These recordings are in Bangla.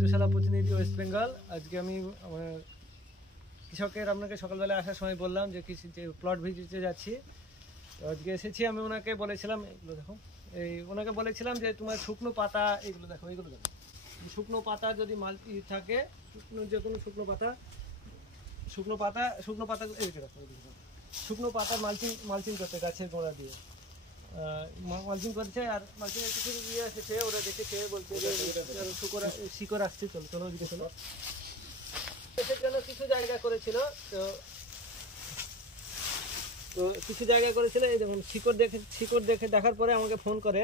কার্যশালা প্রতিনিধি ওয়েস্ট বেঙ্গল। আজকে আমি আমার কৃষকের আপনাকে সকালবেলা আসার সময় বললাম যে প্লট ভিজিটে যাচ্ছি। তো আজকে এসেছি। আমি ওনাকে বলেছিলাম, এগুলো দেখো, ওনাকে বলেছিলাম যে তোমার শুকনো পাতা, এগুলো দেখো, এগুলো দেখো, শুকনো পাতা যদি মালটি থাকে, যে কোনো শুকনো পাতা শুকনো পাতা মালচিং করতে গাছের গোড়া দিয়ে মালচিং করছে। আর মালচিং কিছু ইয়ে এসেছে, ওরা দেখেছে, বলছে যে শিকড় আসছে, চলো ওদিকে চলো। এর জন্য কিছু জায়গা করেছিল, তো কিছু জায়গা করেছিল। এই দেখুন শিকড় দেখে দেখার পরে আমাকে ফোন করে,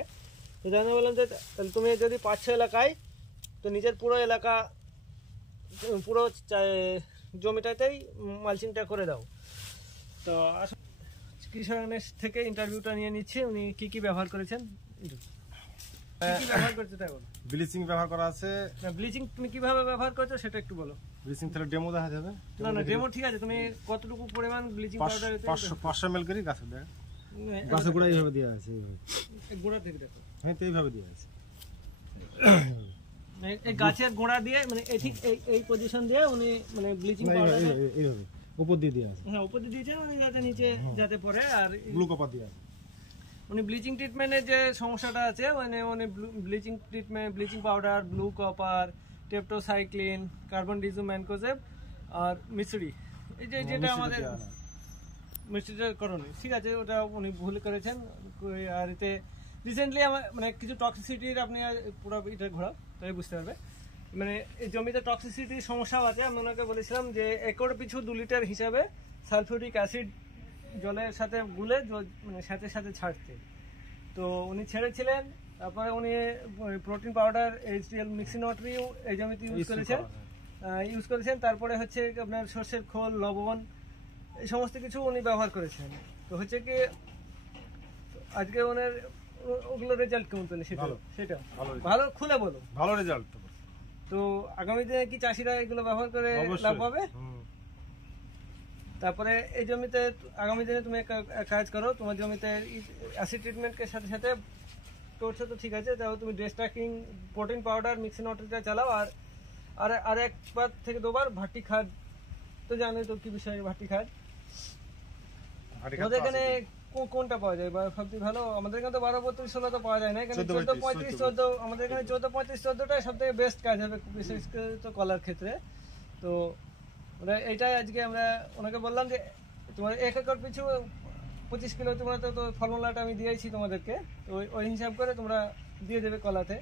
তো জানা বললাম যে তাহলে তুমি যদি 5-6 এলাকায়, তো নিজের পুরো এলাকা পুরো জমিটাতেই মালচিংটা করে দাও। তো আসলে কৃষকের থেকে ইন্টারভিউটা নিয়ে নিচ্ছি, উনি কি কি ব্যবহার করেছেন, ব্লিচিং ব্যবহার করা আছে। ব্লিচিং তুমি কিভাবে ব্যবহার করছো সেটা একটু বলো। ব্লিচিং তাহলে ডেমো দেখা যাবে? না ডেমো ঠিক আছে, তুমি কতটুকু পরিমাণ ব্লিচিং পাউডার? 500 ml করে গাছে দেয়। গাছে গোড়া এইভাবে দেওয়া আছে, এইভাবে গোড়া থেকে দেখো, হ্যাঁ তো এইভাবে দেওয়া আছে। এই গাছের গোড়া দিয়ে, মানে ঠিক এই পজিশন দিয়ে উনি মানে ব্লিচিং পাউডার এইভাবে উপর দিয়ে দেওয়া আছে। হ্যাঁ উপর দিয়ে দিয়েছেন, উনি যাতে নিচে যাতে পড়ে। আর ব্লু কপার দেওয়া আছে। উনি ব্লিচিং ট্রিটমেন্টের যে সমস্যাটা আছে, মানে উনি bleaching powder, blue copper, streptocycline, কার্বন ডিজোম্যানকোজেব আর মিশ্রি, এই যে যেটা আমাদের মিশ্রিটার করণীয়, ঠিক আছে, ওটা উনি ভুল করেছেন। আর এতে রিসেন্টলি আমার মানে কিছু টক্সিসিটির, আপনি পুরো এটা ঘোরাও তাই বুঝতে পারবে, মানে এই জমিতে টক্সিসিটির সমস্যাও আছে। আমি ওনাকে বলেছিলাম যে একর পিছু 2 লিটার হিসাবে সালফিউরিক অ্যাসিড জলের সাথে গুলে মানে সাথে সাথে ছাড়তে। তো উনি ছেড়েছিলেন। তারপরে উনি প্রোটিন পাউডার HDL মিক্সিনট্রি এই জমিতে ইউজ করেছেন। তারপরে হচ্ছে আপনার সর্ষের খোল, লবণ, এই সমস্ত কিছু উনি ব্যবহার করেছেন। তো হচ্ছে কি আজকে ওনার ওগুলো রেজাল্ট কেমন পেলে সেটা ভালো খুলে বলো। ভালো রেজাল্ট। তো আগামী দিনে কি চাষিরা এগুলো ব্যবহার করে লাভ পাবে? তারপরে এই জমিতে আগামী দিনে তুমি কাজ করো, তোমার জমিতে অ্যাসিড ট্রিটমেন্টের সাথে সাথে করছো তো ঠিক আছে, তাও তুমি ডেস্টাকিং, প্রোটিন পাউডার, মিক্সিনট্রিটা চালাও। আর একবার থেকে 2 বার ভাটি খাদ, তো জানোই তো কি বিষয় ভাটি খাদ। আমাদের এখানে কোনটা পাওয়া যায় সবচেয়ে ভালো? আমাদের এখানে তো 12-32-16 তো পাওয়া যায় না, এখানে 14-35-14, আমাদের এখানে 14-35-14টাই সব থেকে বেস্ট কাজ হবে, বিশেষ করে তো কলার ক্ষেত্রে। তো এইটাই আজকে আমরা ওনাকে বললাম যে তোমার 1 একর পিছু 25 কিলো তোমরা তো ফর্মুলাটা আমি দিয়েছি তোমাদেরকে, তো ওই হিসাব করে তোমরা দিয়ে দেবে কলাতে।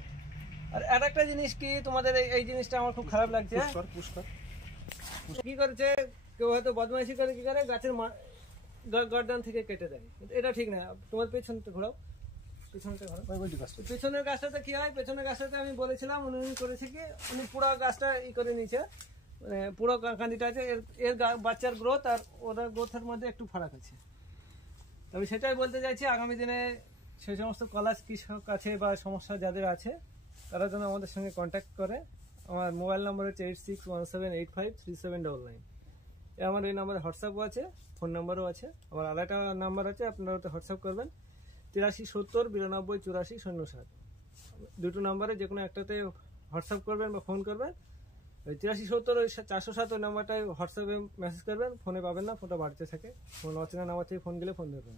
আর একটা জিনিস কি, তোমাদের এই জিনিসটা আমার খুব খারাপ লাগছে, কি করেছে কেউ হয়তো বদমাইশি করে, কি করে গাছের গর্দান থেকে কেটে দেয়, এটা ঠিক না। তোমার পেছনটা ঘোরাও, পেছনের গাছটাতে কি হয়, পেছনের গাছটাতে আমি বলেছিলাম, উনি করেছে কি, উনি পুরো গাছটা করে নিয়েছে, মানে পুরো কান্দিটা আছে, এর বাচ্চার গ্রোথ আর ওদের গ্রোথের মধ্যে একটু ফারাক আছে। তবে সেটাই বলতে চাইছি, আগামী দিনে সেই সমস্ত কলা কৃষক আছে বা সমস্যা যাদের আছে, তারা যেন আমাদের সঙ্গে কন্ট্যাক্ট করে। আমার মোবাইল নাম্বার হচ্ছে 8617853799। আমার এই নাম্বারে হোয়াটসঅ্যাপও আছে, ফোন নাম্বারও আছে। আমার আরেকটা নাম্বার আছে, আপনারা ওতে হোয়াটসঅ্যাপ করবেন, 8370928407। দুটো নাম্বারে যে কোনো একটাতে হোয়াটসঅ্যাপ করবেন বা ফোন করবেন। ওই 8370-407 ওই নাম্বারটায় হোয়াটসঅ্যাপে মেসেজ করবেন, ফোনে পাবেন না, ফোনটা বাড়িতে থাকে, ফোন অচেনা নাম্বার থেকে ফোন গেলে ফোন ধরবেন।